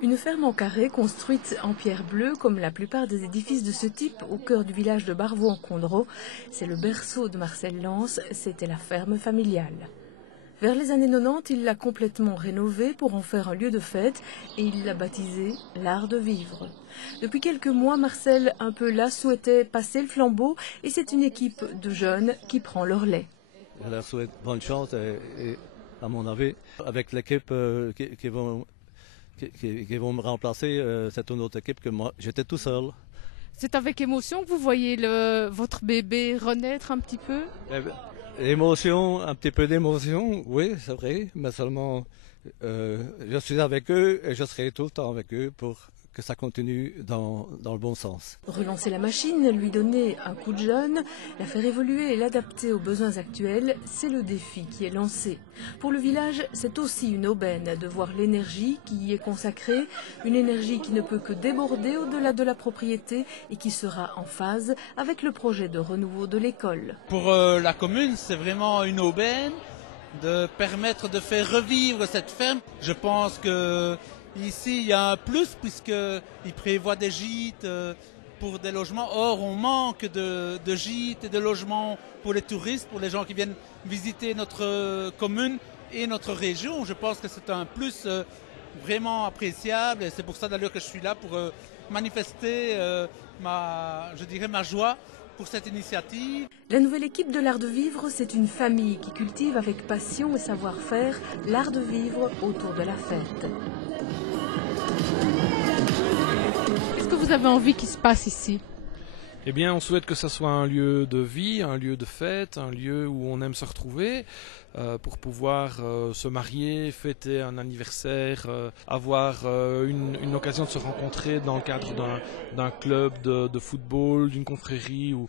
Une ferme en carré construite en pierre bleue, comme la plupart des édifices de ce type, au cœur du village de Barvaux-en-Condroz. C'est le berceau de Marcel Lance, c'était la ferme familiale. Vers les années 90, il l'a complètement rénovée pour en faire un lieu de fête et il l'a baptisé l'Art de Vivre. Depuis quelques mois, Marcel, un peu là, souhaitait passer le flambeau et c'est une équipe de jeunes qui prend leur relais. Je leur souhaite bonne chance et à mon avis, avec l'équipe qui vont me remplacer, c'est une autre équipe que moi. J'étais tout seul. C'est avec émotion que vous voyez votre bébé renaître un petit peu? Émotion, un petit peu d'émotion, oui, c'est vrai, mais seulement je suis avec eux et je serai tout le temps avec eux pour que ça continue dans le bon sens. Relancer la machine, lui donner un coup de jeune, la faire évoluer et l'adapter aux besoins actuels, c'est le défi qui est lancé. Pour le village, c'est aussi une aubaine de voir l'énergie qui y est consacrée, une énergie qui ne peut que déborder au-delà de la propriété et qui sera en phase avec le projet de renouveau de l'école. Pour la commune, c'est vraiment une aubaine de permettre de faire revivre cette ferme. Je pense que ici, il y a un plus puisqu'il prévoit des gîtes pour des logements. Or, on manque de gîtes et de logements pour les touristes, pour les gens qui viennent visiter notre commune et notre région. Je pense que c'est un plus vraiment appréciable et c'est pour ça d'ailleurs que je suis là pour manifester ma joie pour cette initiative. La nouvelle équipe de l'Art de Vivre, c'est une famille qui cultive avec passion et savoir-faire l'art de vivre autour de la fête. Qu'est-ce que vous avez envie qu'il se passe ici? Eh bien, on souhaite que ça soit un lieu de vie, un lieu de fête, un lieu où on aime se retrouver pour pouvoir se marier, fêter un anniversaire, avoir une occasion de se rencontrer dans le cadre d'un club de football, d'une confrérie ou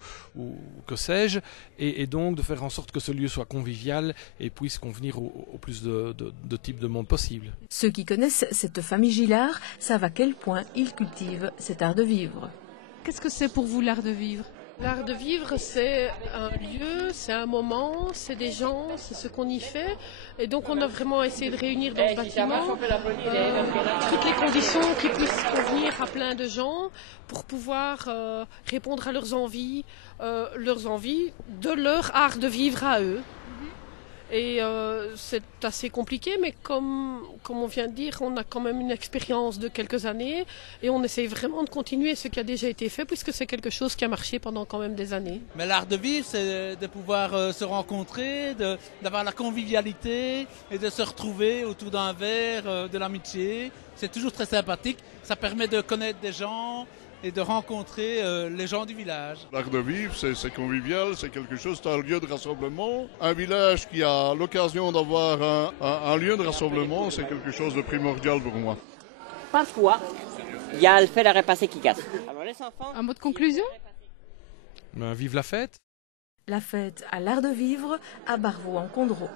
que sais-je, et donc de faire en sorte que ce lieu soit convivial et puisse convenir au plus de types de monde possible. Ceux qui connaissent cette famille Gillard savent à quel point ils cultivent cet art de vivre. Qu'est-ce que c'est pour vous l'art de vivre? L'art de vivre, c'est un lieu, c'est un moment, c'est des gens, c'est ce qu'on y fait. Et donc on a vraiment essayé de réunir dans ce bâtiment toutes les conditions qui puissent convenir à plein de gens pour pouvoir répondre à leurs envies de leur art de vivre à eux. Et c'est assez compliqué, mais comme on vient de dire, on a quand même une expérience de quelques années et on essaye vraiment de continuer ce qui a déjà été fait puisque c'est quelque chose qui a marché pendant quand même des années. Mais l'art de vivre, c'est de pouvoir se rencontrer, d'avoir la convivialité et de se retrouver autour d'un verre, de l'amitié. C'est toujours très sympathique, ça permet de connaître des gens et de rencontrer les gens du village. L'art de vivre, c'est convivial, c'est quelque chose, c'est un lieu de rassemblement. Un village qui a l'occasion d'avoir un lieu de rassemblement, c'est quelque chose de primordial pour moi. Parfois, il y a le fait de repasser qui casse. Alors, les enfants, Un mot de conclusion? Vive la fête! La fête à l'art de vivre à Barvaux-en-Condroz.